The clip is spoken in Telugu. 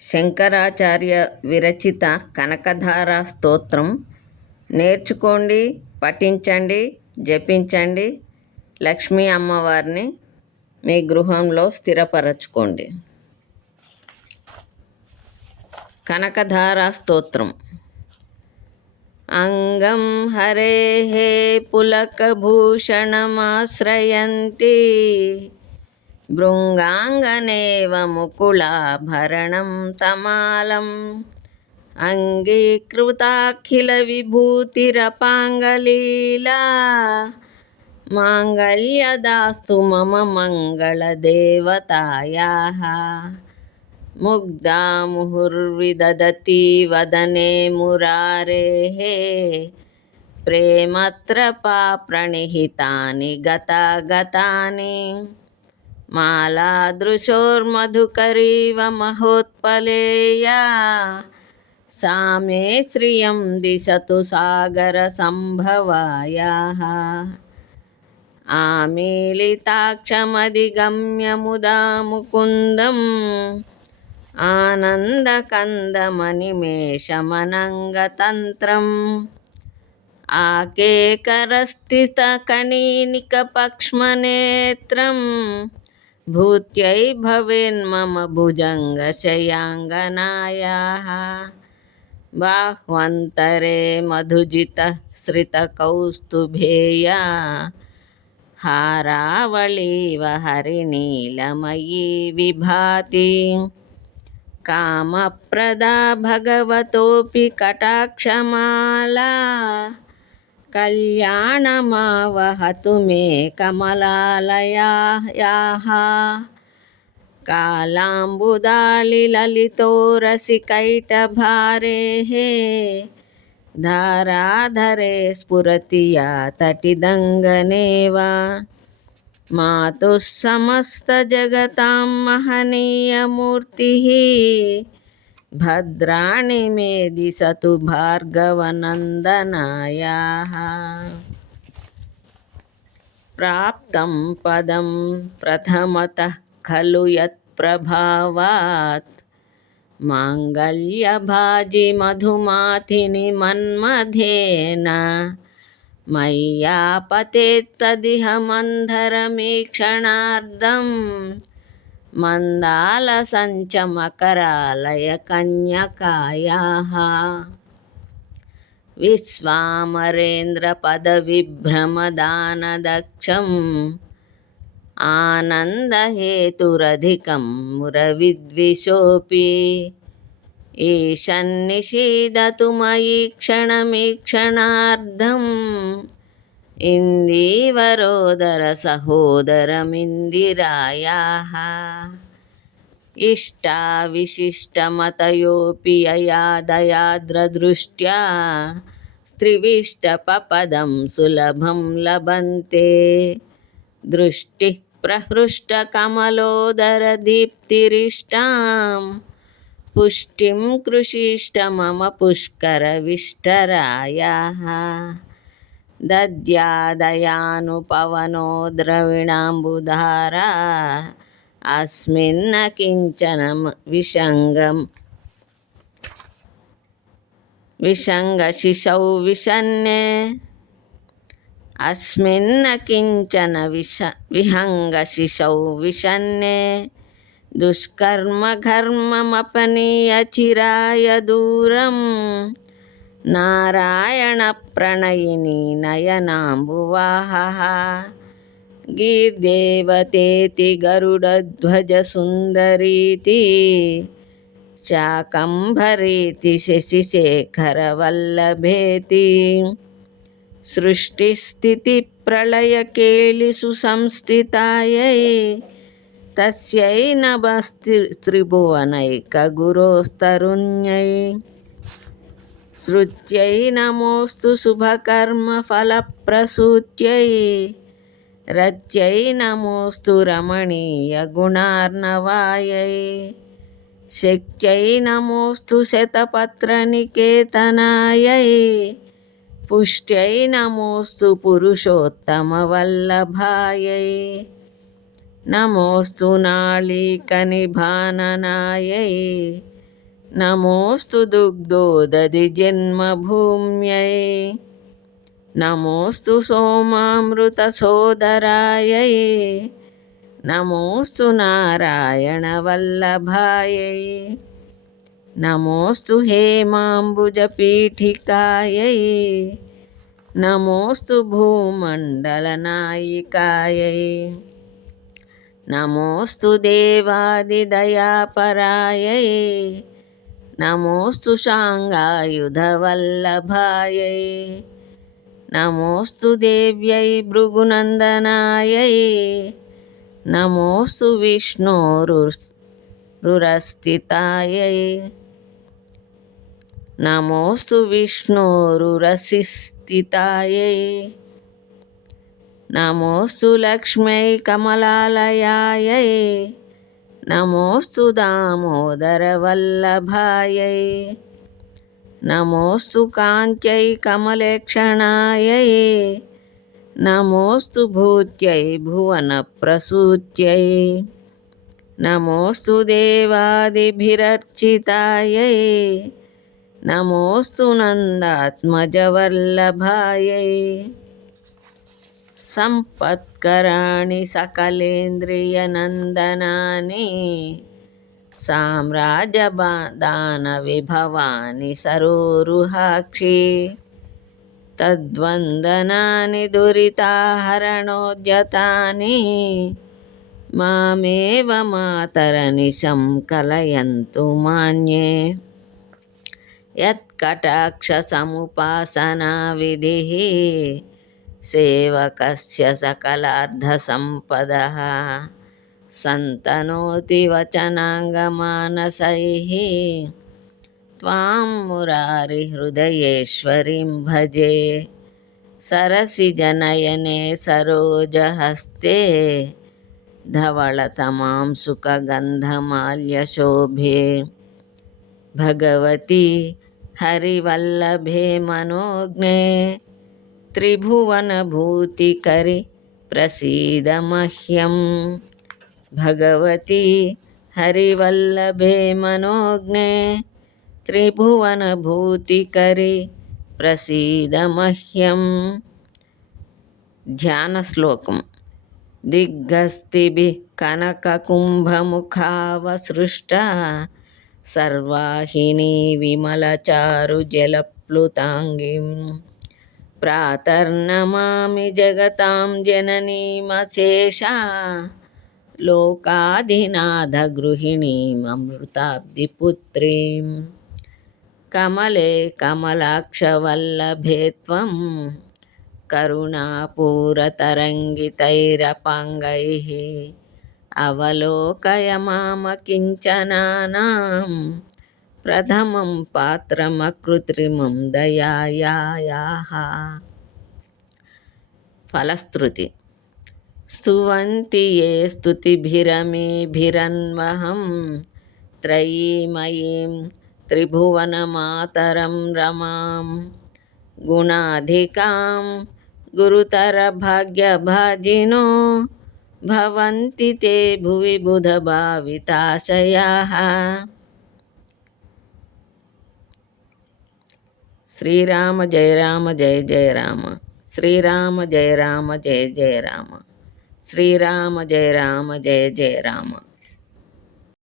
శంకరాచార్య విరచిత కనకధార స్తోత్రం నేర్చుకోండి, పఠించండి, జపించండి. లక్ష్మీ అమ్మవారిని మీ గృహంలో స్థిరపరచుకోండి. కనకధార స్తోత్రం. అంగం హరేః పులకభూషణమాశ్రయంతి భృంగాంగనేవ ముకుళాభరణం తమాలం అంగీకృతాఖిల విభూతిరపాంగలీలా మాంగళ్యదాస్తు మమ మంగళదేవతాయాః. ముగ్ధా ముహుర్విదధతి వదనే మురారేః ప్రేమత్రపా ప్రణిహితాని గతాగతాని మాలాదృశోర్మధుకరీవ మహోత్పలేయా సా మే శ్రియం దిశతు సాగర సంభవాయాః. ఆమీలితాక్షమధిగమ్య ముదా ముకుందం ఆనందకందమనిమేషమనంగతంత్రం ఆకేకరస్థితకనీనికపక్ష్మనేత్రం భూత్యై భవేన్మమ భుజంగశయాంగనాయాః. బాహ్వంతరే మధుజితశ్రితకౌస్తుభేయా హారావళీవ హరినీలమయీ విభాతి కామప్రదా భగవతోపి కటాక్షమాలా కళ్యాణమావహతు మే కమలాలయాః. కాళాంబుదాళిలలితో రసికైటభారేః ధారాధరే స్ఫురతి యా తటిదంగనేవ మాతుః సమస్తజగతాం మహనీయమూర్తిః భద్రాణి మే దిశతు భార్గవనందనాయాః. ప్రాప్తం పదం ప్రథమతః ఖలు యత్ప్రభావాత్ మాంగళ్యభాజి మధుమాథిని మన్మథేన మయ్యాపతేత్తదిహ మందరమీక్షణార్ధం మందాలసంచమకరాలయ కన్యకాయాః. విశ్వామరేంద్రపదవిభ్రమదానదక్షం ఆనందహేతురధికం మురవిద్విషోऽపి ఈషన్నిషీదతు మయి క్షణమీక్షణార్ధం ఇందీవరోదర సహోదరమిందిరాయాః. ఇష్టావిశిష్టమతయోऽపి యయా దయార్ద్రదృష్ట్యా స్త్రివిష్టపపదం సులభం లభంతే దృష్టిః ప్రహృష్టకమలోదరదీప్తిరిష్టాం పుష్టిం కృషీష్ట మమ పుష్కరవిష్టరాయాః. దద్యాదయానుపవనో ద్రవిణాంబుధారా అస్మిన్న కించన విషంగశిశౌ విషన్నే అస్మిన్న కించన విహంగశిశౌ విషన్నే దుష్కర్మఘర్మమపనీయ చిరాయ దూరం నారాయణ ప్రణయిని నయనాంబువాహః. గీర్దేవతేతి గరుడధ్వజ సుందరీతి శాకంభరీతి శశిశేఖరవల్లభేతి సృష్టిస్థితిప్రళయకేళిషు సంస్థితాయై తస్యై నమస్త్రిభువనైకగురోస్తరుణ్యై. శృత్యై నమోऽస్తు శుభకర్మఫలప్రసూత్యై రత్యై నమోऽస్తు రమణీయగుణార్ణవాయై. శక్త్యై నమోऽస్తు శతపత్రనికేతనాయై పుష్ట్యై నమోऽస్తు పురుషోత్తమవల్లభాయై. నమోऽస్తు నాళీకనిభాననాయై నమోస్తు దుగ్ధోదధి జన్మభూమ్యై నమోస్తు సోమామృతసోదరాయై నమోస్తు నారాయణవల్లభాయై నమోస్తు హేమాంబుజపీఠికాయై నమోస్తు భూమండలనాయికాయై నమోస్తు దేవాదిదయాపరాయై నమోస్తు శాంగాయుధవల్లభాయై నమోస్తు దేవ్యై భృగునందనాయై నమోస్తు విష్ణోరురస్థితాయై నమోస్తు విష్ణోరురసిస్థితాయై నమోస్తు లక్ష్మై కమలాలయాయై నమోస్తు దామోదరవల్లభాయై నమోస్తు కాంత్యై కమలేక్షణాయై నమోస్తు భూత్యై భువనప్రసూత్యై నమోస్తు దేవాదిభిరర్చితాయై నమోస్తు నందాత్మజవల్లభాయై సంపత్కరాణి సకలేంద్రియనందనాని సామ్రాజ్యదాన విభవాని సరోరుహాక్షి తద్వందనాని దురితాహరణోద్యతాని మామేవ మాతరనిశం కలయంతు మాన్యే యత్కటాక్షసముపాసనా విధిః సేవకస్య సకలార్థసంపదః సంతనోతి వచనాంగమానసైః త్వాం మురారిహృదయేశ్వరీం భజే సరసిజనయనే సరోజహస్తే ధవళతమాం సుఖగంధమాల్యశోభే భగవతి హరివల్లభే మనోజ్ఞే త్రిభువనభూతికరి ప్రసీద మహ్యం భగవతి హరివల్లభే మనోజ్ఞే త్రిభువనభూతికరి ప్రసీద మహ్యం. ధ్యాన శ్లోకం. దిగ్గస్తిభిః కనకకుంభముఖావసృష్ట సర్వాహినీ విమలచారుజలప్లుతాంగిం ప్రాతర్నమామి జగతాం జననీమశేష లోకాధినాథగృహిణీమమృతాబ్ధిపుత్రీం కమలే కమలాక్షవల్లభే త్వం కరుణాపూరతరంగితైరపాంగైః అవలోకయ మామకించనానాం ప్రథమం పాత్రమకృత్రిమం దయాయాః. ఫలశ్రుతి. స్తువంతి ఏ స్తుతిభిరమేభిరన్వహం త్రయీమయీం త్రిభువనమాతరం రమాం గుణాధికాం గురుతరభాగ్యభాజినో భవంతి తే భువి బుధభావితాశయాః. శ్రీరామ జయ రామ జయ జయ రామ. శ్రీరామ జయ రామ జయ జయ రామ. శ్రీరామ జయ రామ జయ జయ రామ.